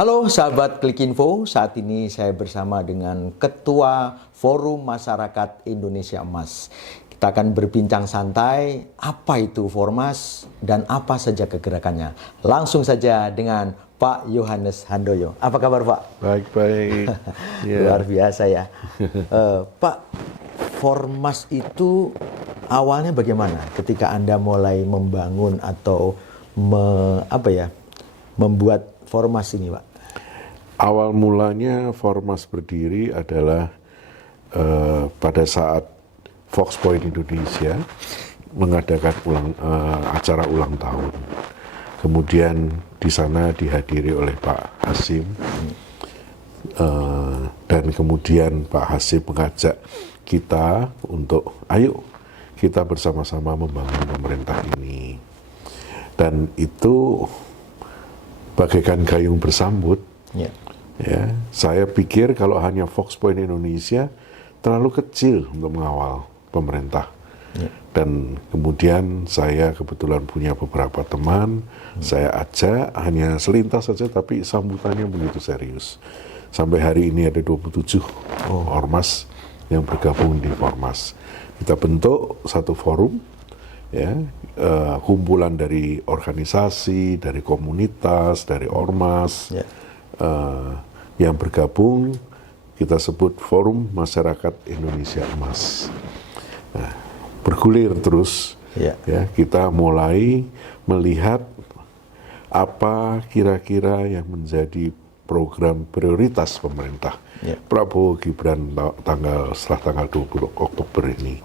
Halo sahabat Klik Info, saat ini saya bersama dengan Ketua Forum Masyarakat Indonesia Emas. Kita akan berbincang santai, apa itu Formas dan apa saja kegerakannya. Langsung saja dengan Pak Yohanes Handoyo. Apa kabar Pak? Baik. Luar biasa ya. Pak, Formas itu awalnya bagaimana ketika Anda mulai membangun atau membuat Formas ini, Pak? Awal mulanya Formas berdiri adalah pada saat Fox Point Indonesia mengadakan acara ulang tahun. Kemudian di sana dihadiri oleh Pak Hasim, dan kemudian Pak Hasim mengajak kita untuk ayo kita bersama-sama membangun pemerintah ini. Dan itu bagaikan gayung bersambut. Ya, saya pikir kalau hanya Fox Point Indonesia terlalu kecil untuk mengawal pemerintah. Dan kemudian saya kebetulan punya beberapa teman, saya ajak hanya selintas saja tapi sambutannya begitu serius. Sampai hari ini ada 27 ormas yang bergabung di Formas. Kita bentuk satu forum, ya, kumpulan dari organisasi, dari komunitas, dari ormas, yang bergabung, kita sebut Forum Masyarakat Indonesia Emas. Nah, bergulir terus, ya, kita mulai melihat apa kira-kira yang menjadi program prioritas pemerintah Prabowo Gibran setelah tanggal 20 Oktober ini.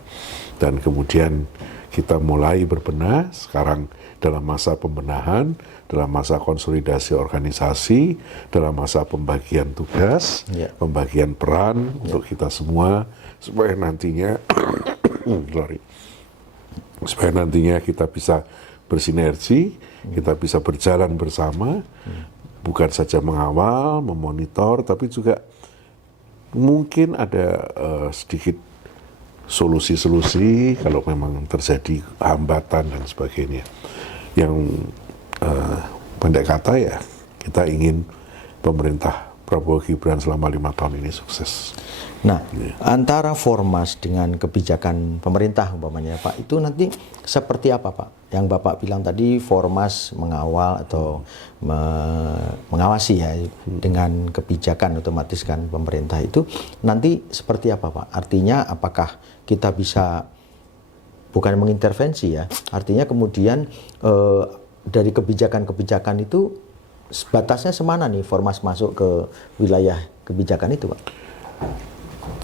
Dan kemudian kita mulai berbenah, sekarang dalam masa pembenahan, dalam masa konsolidasi organisasi, dalam masa pembagian tugas, pembagian peran untuk kita semua, supaya nantinya kita bisa bersinergi, kita bisa berjalan bersama, bukan saja mengawal, memonitor, tapi juga mungkin ada sedikit solusi-solusi kalau memang terjadi hambatan dan sebagainya. Yang pendek kata ya, kita ingin pemerintah Prabowo Gibran selama 5 tahun ini sukses. Nah, antara Formas dengan kebijakan pemerintah umpamanya Pak, itu nanti seperti apa Pak? Yang Bapak bilang tadi Formas mengawal atau mengawasi ya dengan kebijakan otomatis kan pemerintah itu nanti seperti apa Pak? Artinya apakah kita bisa bukan mengintervensi ya, artinya kemudian dari kebijakan-kebijakan itu batasnya semana nih Formas masuk ke wilayah kebijakan itu Pak?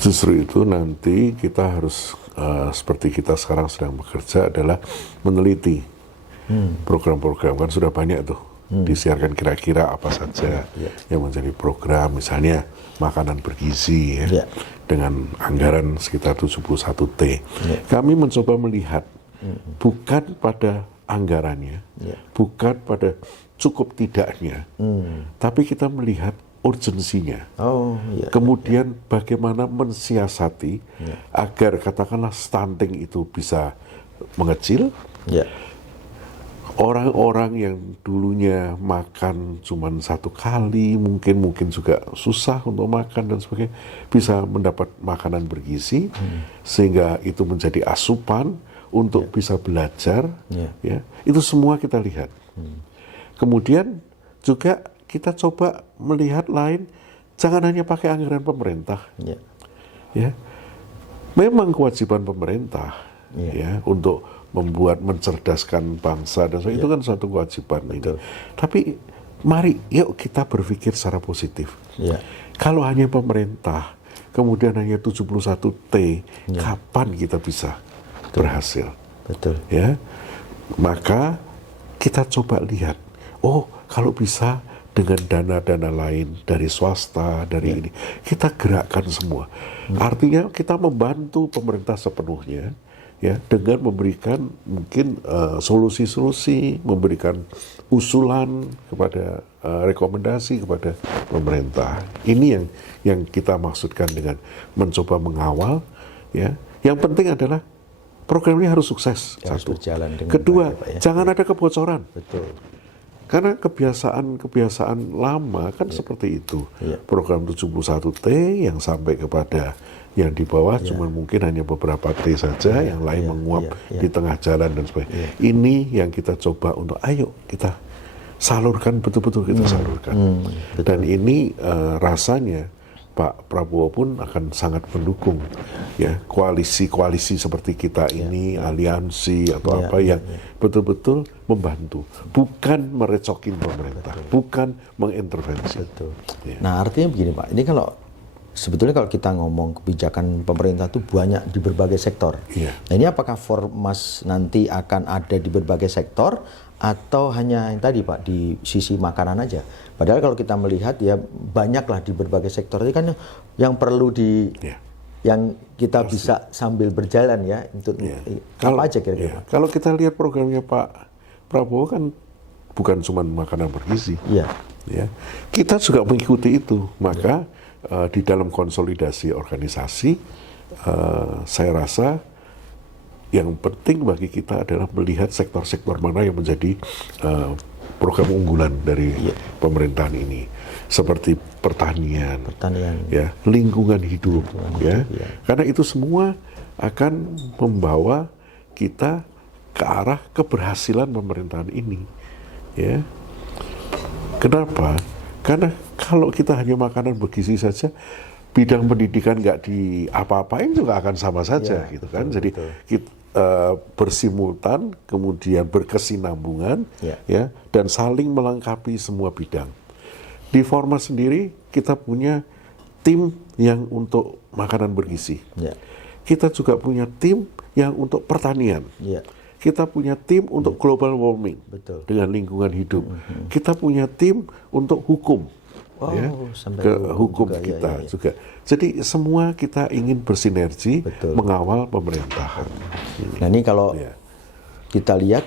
Justru itu nanti kita harus seperti kita sekarang sedang bekerja adalah meneliti program-program, kan sudah banyak tuh disiarkan kira-kira apa saja yang menjadi program, misalnya makanan bergizi ya, dengan anggaran sekitar 71 T. Kami mencoba melihat bukan pada anggarannya, bukan pada cukup tidaknya, tapi kita melihat urgensinya. Kemudian bagaimana mensiasati agar katakanlah stunting itu bisa mengecil. Orang-orang yang dulunya makan cuma 1 kali, mungkin juga susah untuk makan dan sebagainya, bisa mendapat makanan bergizi, sehingga itu menjadi asupan untuk bisa belajar. Ya, itu semua kita lihat. Kemudian juga kita coba melihat lain, jangan hanya pakai anggaran pemerintah. Ya, memang kewajiban pemerintah ya untuk mencerdaskan bangsa dan itu kan suatu kewajiban ini. Tapi mari yuk kita berpikir secara positif. Kalau hanya pemerintah, kemudian hanya 71 T, kapan kita bisa berhasil? Ya, maka kita coba lihat. Oh, kalau bisa dengan dana-dana lain dari swasta, dari ini, kita gerakkan semua. Artinya kita membantu pemerintah sepenuhnya, ya, dengan memberikan mungkin solusi-solusi, memberikan usulan kepada rekomendasi kepada pemerintah. Ini yang kita maksudkan dengan mencoba mengawal, ya. Yang penting adalah program ini harus sukses. Harus berjalan dengan Kedua, baik, Pak, ya. jangan ada kebocoran. Karena kebiasaan lama kan seperti itu. Iya. Program 71T yang sampai kepada yang di bawah cuma mungkin hanya beberapa T saja, yang lain menguap di tengah jalan dan sebagainya. Ini yang kita coba untuk ayo kita salurkan, betul-betul kita salurkan. Dan ini rasanya Pak Prabowo pun akan sangat mendukung ya koalisi-koalisi seperti kita ini, aliansi atau apa yang betul-betul membantu, bukan merecokin pemerintah, bukan mengintervensi. Betul. Ya. Nah, artinya begini Pak, ini kalau sebetulnya kalau kita ngomong kebijakan pemerintah itu banyak di berbagai sektor. Iya. Nah, ini apakah Formas nanti akan ada di berbagai sektor atau hanya yang tadi Pak di sisi makanan aja? Padahal kalau kita melihat ya banyaklah di berbagai sektor. Ini kan yang perlu yang kita bisa sambil berjalan ya untuk apa aja kira-kira? Kalau kita lihat programnya Pak Prabowo kan bukan cuma makanan bergizi. Iya. Ya, kita juga mengikuti itu. Maka di dalam konsolidasi organisasi, saya rasa yang penting bagi kita adalah melihat sektor-sektor mana yang menjadi program unggulan dari pemerintahan ini, seperti pertanian, ya, lingkungan hidup, ya. Karena itu semua akan membawa kita ke arah keberhasilan pemerintahan ini, ya. Kenapa? Karena kalau kita hanya makanan bergizi saja, bidang pendidikan nggak di apa-apain juga akan sama saja, gitu kan? Jadi kita bersimultan, kemudian berkesinambungan, ya, dan saling melengkapi semua bidang. Di Formas sendiri kita punya tim yang untuk makanan bergizi. Kita juga punya tim yang untuk pertanian. Kita punya tim untuk global warming dengan lingkungan hidup. Kita punya tim untuk hukum, ke hukum kita juga. Jadi semua kita ingin bersinergi mengawal pemerintahan. Nah ini kalau kita lihat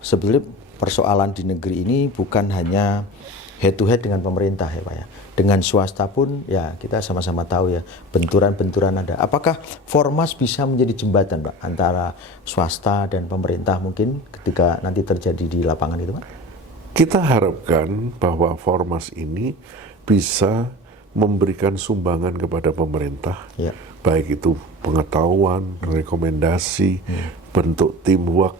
sebetulnya persoalan di negeri ini bukan hanya head to head dengan pemerintah ya Pak ya. Dengan swasta pun ya kita sama-sama tahu ya benturan-benturan ada. Apakah Formas bisa menjadi jembatan Pak antara swasta dan pemerintah mungkin ketika nanti terjadi di lapangan itu Pak? Kita harapkan bahwa Formas ini bisa memberikan sumbangan kepada pemerintah, baik itu pengetahuan, rekomendasi, bentuk teamwork,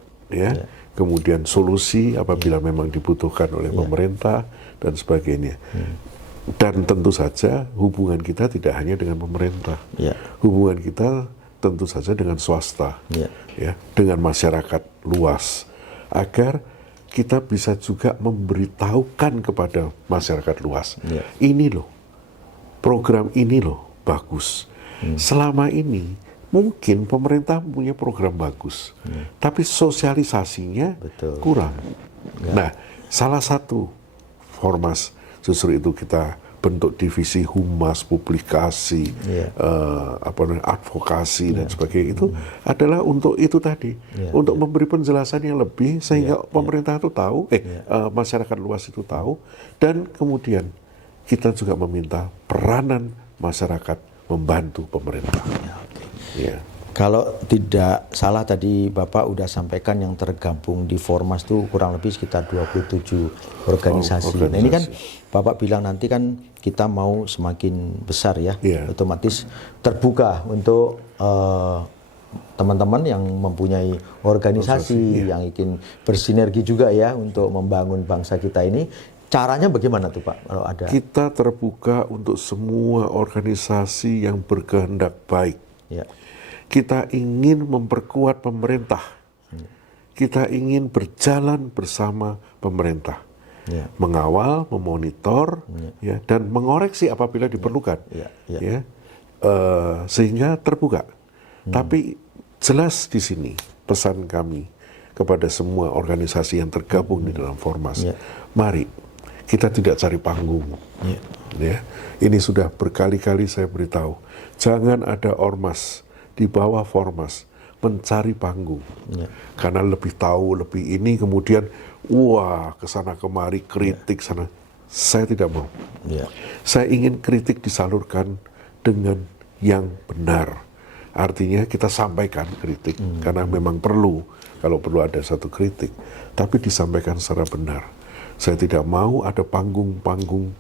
kemudian solusi apabila memang dibutuhkan oleh pemerintah dan sebagainya. Dan tentu saja hubungan kita tidak hanya dengan pemerintah, hubungan kita tentu saja dengan swasta, ya, dengan masyarakat luas, agar kita bisa juga memberitahukan kepada masyarakat luas, ini loh, program ini loh bagus. Selama ini mungkin pemerintah punya program bagus, tapi sosialisasinya kurang. Nah, salah satu Formas justru itu kita bentuk divisi humas, publikasi, advokasi dan sebagainya itu adalah untuk itu tadi, untuk memberi penjelasan yang lebih sehingga pemerintah itu tahu, masyarakat luas itu tahu, dan kemudian kita juga meminta peranan masyarakat membantu pemerintah. Kalau tidak salah tadi Bapak udah sampaikan yang tergabung di Formas itu kurang lebih sekitar 27 organisasi. Nah ini kan Bapak bilang nanti kan kita mau semakin besar ya, otomatis terbuka untuk teman-teman yang mempunyai organisasi yang ingin bersinergi juga ya untuk membangun bangsa kita ini. Caranya bagaimana tuh Pak kalau ada? Kita terbuka untuk semua organisasi yang berkehendak baik. Kita ingin memperkuat pemerintah. Kita ingin berjalan bersama pemerintah. Mengawal, memonitor, dan mengoreksi apabila diperlukan. Sehingga terbuka. Tapi jelas di sini pesan kami kepada semua organisasi yang tergabung di dalam Formas. Mari kita tidak cari panggung. Ini sudah berkali-kali saya beritahu. Jangan ada ormas di bawah Formas mencari panggung, karena lebih tahu, lebih ini, kemudian wah kesana kemari kritik sana. Saya tidak mau. Saya ingin kritik disalurkan dengan yang benar. Artinya kita sampaikan kritik karena memang perlu, kalau perlu ada satu kritik, tapi disampaikan secara benar. Saya tidak mau ada panggung-panggung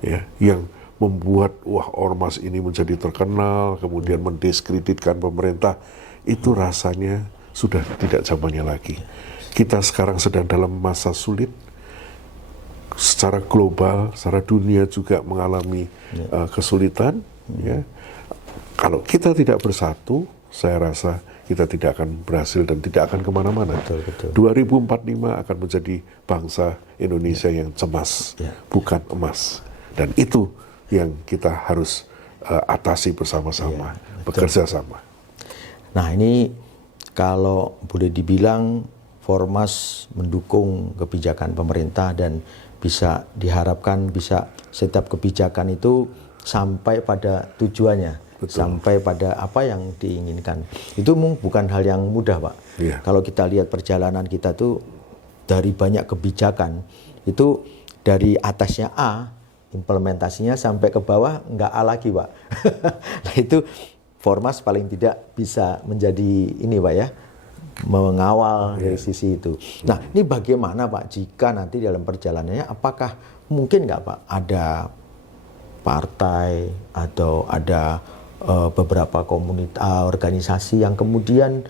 ya yang membuat ormas ini menjadi terkenal, kemudian mendiskreditkan pemerintah. Itu rasanya sudah tidak zamannya lagi. Kita sekarang sedang dalam masa sulit. Secara global, secara dunia juga mengalami kesulitan. Ya. Kalau kita tidak bersatu, saya rasa kita tidak akan berhasil dan tidak akan kemana-mana. 2045 akan menjadi bangsa Indonesia yang cemas, bukan emas. Dan itu yang kita harus atasi bersama-sama, bekerja sama. Nah ini kalau boleh dibilang Formas mendukung kebijakan pemerintah dan bisa diharapkan bisa setiap kebijakan itu sampai pada tujuannya. Betul. Sampai pada apa yang diinginkan. Itu bukan hal yang mudah, Pak. Yeah. Kalau kita lihat perjalanan kita tuh dari banyak kebijakan, itu dari atasnya A, implementasinya sampai ke bawah nggak A lagi, Pak. Nah itu Formas paling tidak bisa menjadi ini, Pak ya, mengawal dari sisi itu. Nah ini bagaimana, Pak, jika nanti dalam perjalanannya apakah mungkin nggak, Pak, ada partai atau ada beberapa komunitas, organisasi yang kemudian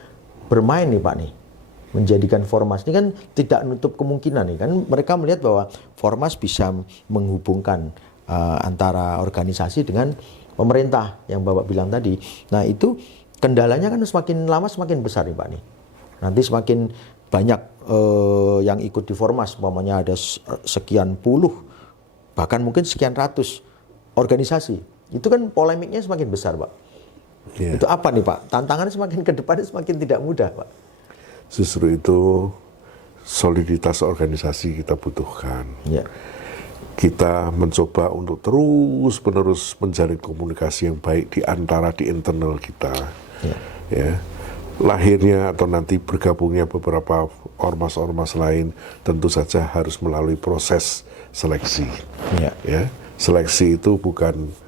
bermain nih Pak nih, menjadikan Formas ini kan tidak menutup kemungkinan nih kan mereka melihat bahwa Formas bisa menghubungkan antara organisasi dengan pemerintah yang Bapak bilang tadi. Nah itu kendalanya kan semakin lama semakin besar nih Pak nih. Nanti semakin banyak yang ikut di Formas, umpamanya ada sekian puluh bahkan mungkin sekian ratus organisasi. Itu kan polemiknya semakin besar, Pak. Yeah. Itu apa nih, Pak? Tantangannya semakin ke depan semakin tidak mudah, Pak. Justru itu soliditas organisasi kita butuhkan. Yeah. Kita mencoba untuk terus-menerus menjalin komunikasi yang baik di internal kita. Yeah. Ya. Lahirnya atau nanti bergabungnya beberapa ormas-ormas lain tentu saja harus melalui proses seleksi. Yeah. Ya. Seleksi itu bukan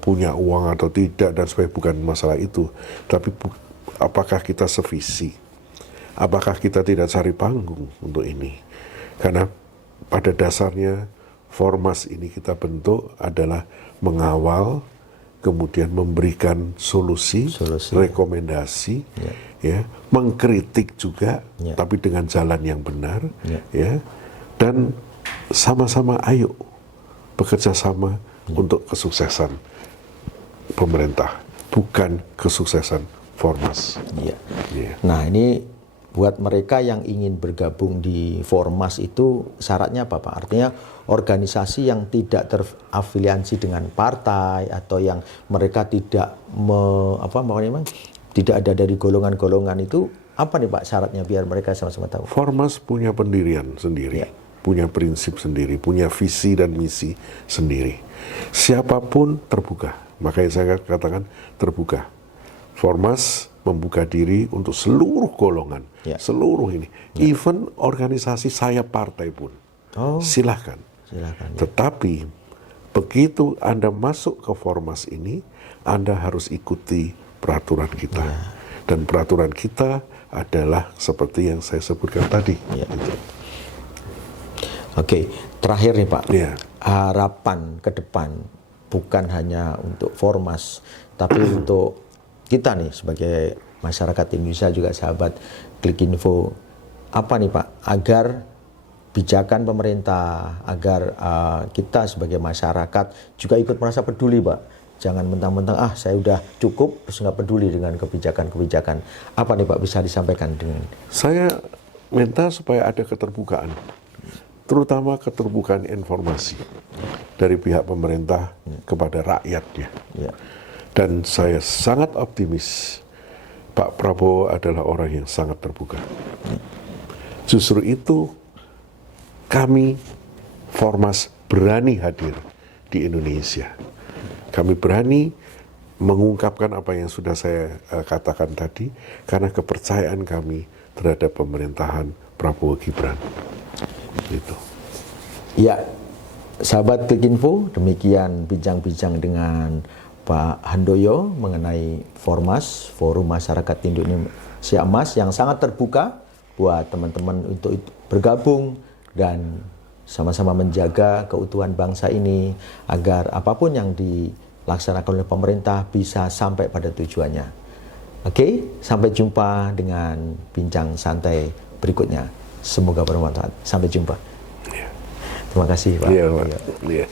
punya uang atau tidak dan sebagainya, bukan masalah itu, tapi apakah kita sevisi, apakah kita tidak cari panggung untuk ini, karena pada dasarnya Formas ini kita bentuk adalah mengawal, kemudian memberikan solusi. Rekomendasi, ya, mengkritik juga, tapi dengan jalan yang benar, ya, dan sama-sama ayo bekerja sama untuk kesuksesan pemerintah, bukan kesuksesan Formas. Iya. Yeah. Nah ini buat mereka yang ingin bergabung di Formas itu syaratnya apa, Pak? Artinya organisasi yang tidak terafiliasi dengan partai atau yang mereka tidak tidak ada dari golongan-golongan itu apa nih Pak syaratnya biar mereka sama-sama tahu? Formas punya pendirian sendiri. Yeah. Punya prinsip sendiri, punya visi dan misi sendiri. Siapapun terbuka, makanya saya katakan terbuka. Formas membuka diri untuk seluruh golongan, seluruh ini, even organisasi sayap partai pun, silahkan. Tetapi begitu Anda masuk ke Formas ini, Anda harus ikuti peraturan kita, dan peraturan kita adalah seperti yang saya sebutkan tadi. Gitu. Oke, terakhir nih Pak, harapan ke depan bukan hanya untuk Formas, tapi untuk kita nih sebagai masyarakat Indonesia juga sahabat Klik Info, apa nih Pak, agar pijakan pemerintah, agar kita sebagai masyarakat juga ikut merasa peduli Pak. Jangan mentang-mentang saya udah cukup terus nggak peduli dengan kebijakan-kebijakan. Apa nih Pak bisa disampaikan dengan? Saya minta supaya ada keterbukaan. Terutama keterbukaan informasi dari pihak pemerintah kepada rakyatnya. Dan saya sangat optimis Pak Prabowo adalah orang yang sangat terbuka. Justru itu kami Formas berani hadir di Indonesia. Kami berani mengungkapkan apa yang sudah saya katakan tadi karena kepercayaan kami terhadap pemerintahan Prabowo Gibran. Gitu. Ya, sahabat Klik Info, demikian bincang-bincang dengan Pak Handoyo mengenai Formas, Forum Masyarakat Indonesia Emas, yang sangat terbuka buat teman-teman untuk bergabung dan sama-sama menjaga keutuhan bangsa ini agar apapun yang dilaksanakan oleh pemerintah bisa sampai pada tujuannya. Oke, sampai jumpa dengan bincang santai berikutnya. Semoga bermanfaat. Sampai jumpa. Terima kasih, Pak. Iya, Pak. Iya.